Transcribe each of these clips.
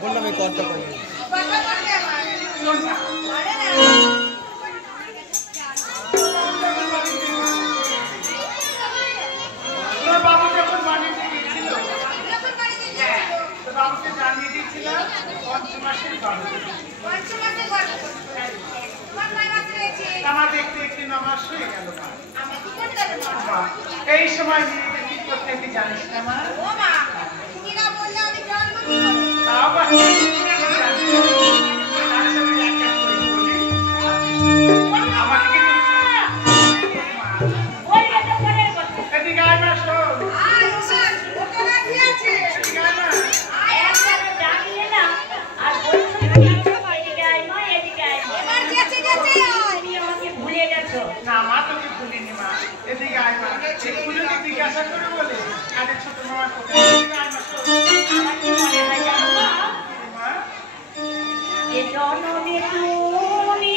বললাম এই কথা বাবু যখন বাড়িতে গিয়েছিল বাবুকে জানিয়ে দিয়েছিলাম পঞ্চমাসের আমার দেখতে একটি নমাস হয়ে গেল। এই সময় মেয়েদের কি করতে কি জানিস না মা? না মা তোকে ভুলিনি মা, এদিকে আয় মা, এগুলোকে জিজ্ঞাসা করে বলে আরে ছোট মামা কোথায়? এদিকে আয় মা, আমার কি মনে হয় জানো মা? মা এ জনমে তুমি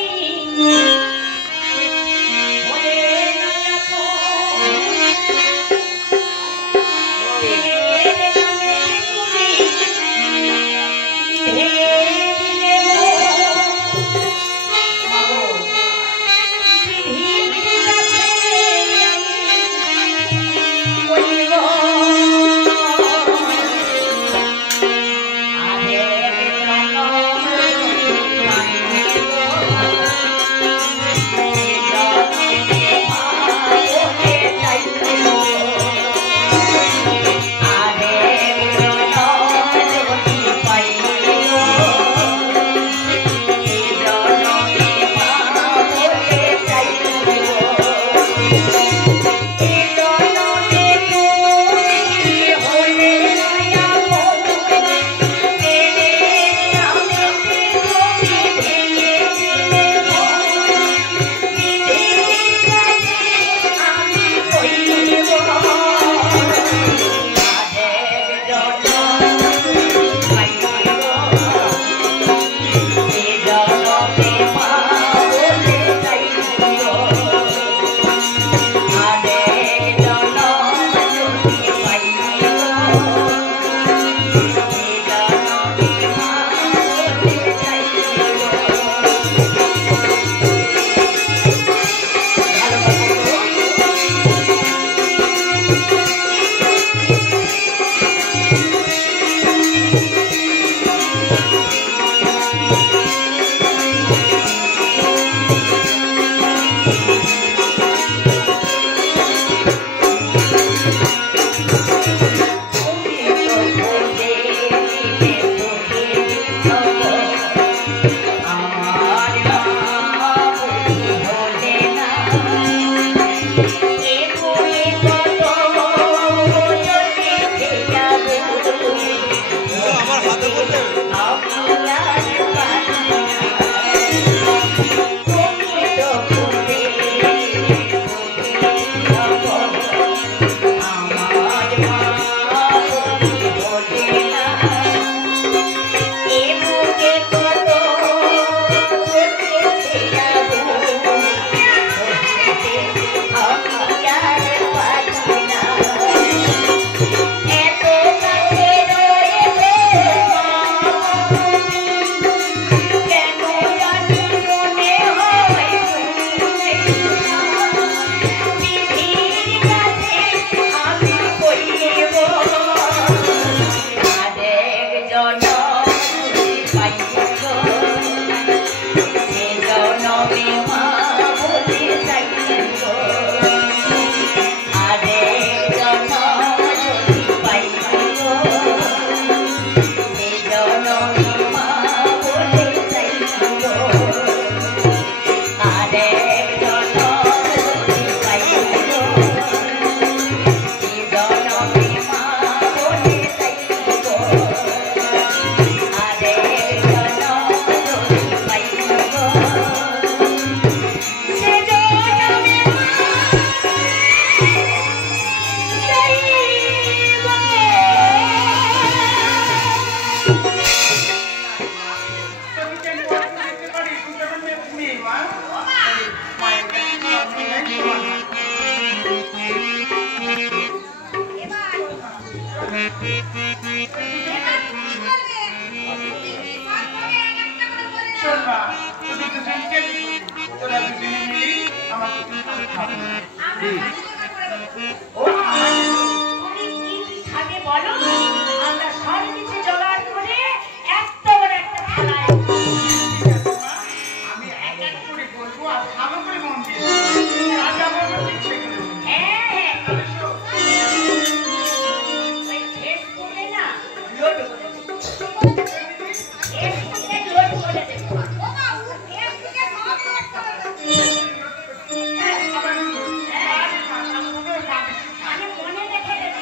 শোনবা তুই দুজনকে তোরা দুজনে মিলি আমাকে ও তুমি কি খাবে বলো আমরা সব কিছু জোগাড় করে এত বড় একটা থালায় আমি এক এক করে বলবো আর ভালো করে মন দিয়ে রাজা বলবো ঠিক সেগুলো হ্যাঁ হ্যাঁ ওই ঠেস করলে না লোড করে দেবো ঠেস করলে লোড করে দেবো আমি মনে রেখে দেবো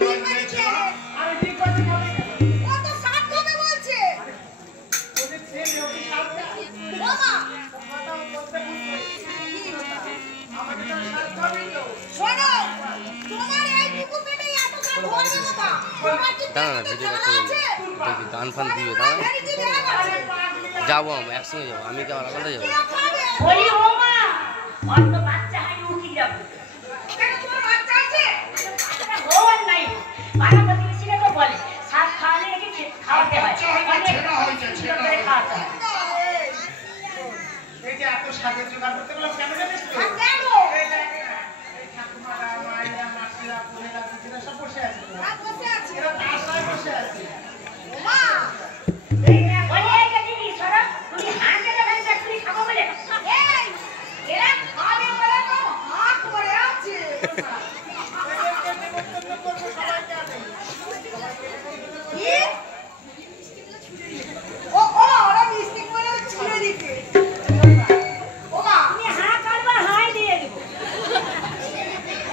ঠিক করেছে। আমি ঠিক করতে পারি না। ও তো সাত হবে বলছে। ওদের ছেলে ওকে সাথে বাবা কথা বলতে আমাকে তো সাথে হবে তো। শোনো, তোমার এইটুকু পেটে এত কাজ হয় না বাবা। তোমার কি দাঁড়া না, পেটে ভিডিওটা জ্বালা করে আছে? দেখি গান ফান দিবে, দাঁড়া ভেরি দিবে আছে। যাবো, আমরা একসঙ্গে যাবো, আমি কি আমার আলাদা যাবো? কে খাবে? বলি ও মা অত বাচ্চা হাই উঠি যাবে কেন তোমার বাচ্চা আছে? বাচ্চাটা হো আর নাই হোক, পাড়া প্রতিবেশীরা তো বলে সাপ খাওয়ালে নাকি খাওয়াতে হয় অনেক করে খাওয়াতে হয়। এই যে এত শাকের জোগাড় করতে গেলাম কেন জানিস তো? আর কেন? এই দেখ না, এই ঠাকুমারা, মায়েরা, মাসিরা, বোনেরা, দিদিরা সব বসে আছে। আর বসে আছে। এরা আশায় বসে আছে। মা বলি এই যে দিদি সরো তুমি হাঁটে দেবেন চাকরি খাবো বলে এই এরা খাবে বলে তো হাত করে আছে। এদেরকে নিমন্ত্রণ করবো সবাইকে আমি। কি? ও ওরা মিষ্টি করে ছিঁড়ে দিতে। ও মা, তুমি হাঁ কারবার হাই দিয়ে দিব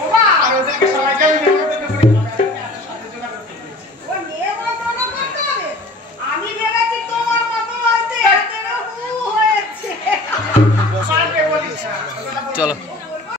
ও মা, আর ওদেরকে সবাইকে আমি নিমন্ত্রণ করে খাবে। এত শাকের জোগাড় করতে গেছি। ও নেমন্তন্ন করতে হবে? আমি ভেবেছি তোমার মতো হয়েছে, এদের হয়েছে। মাকে বলিস না। চলো।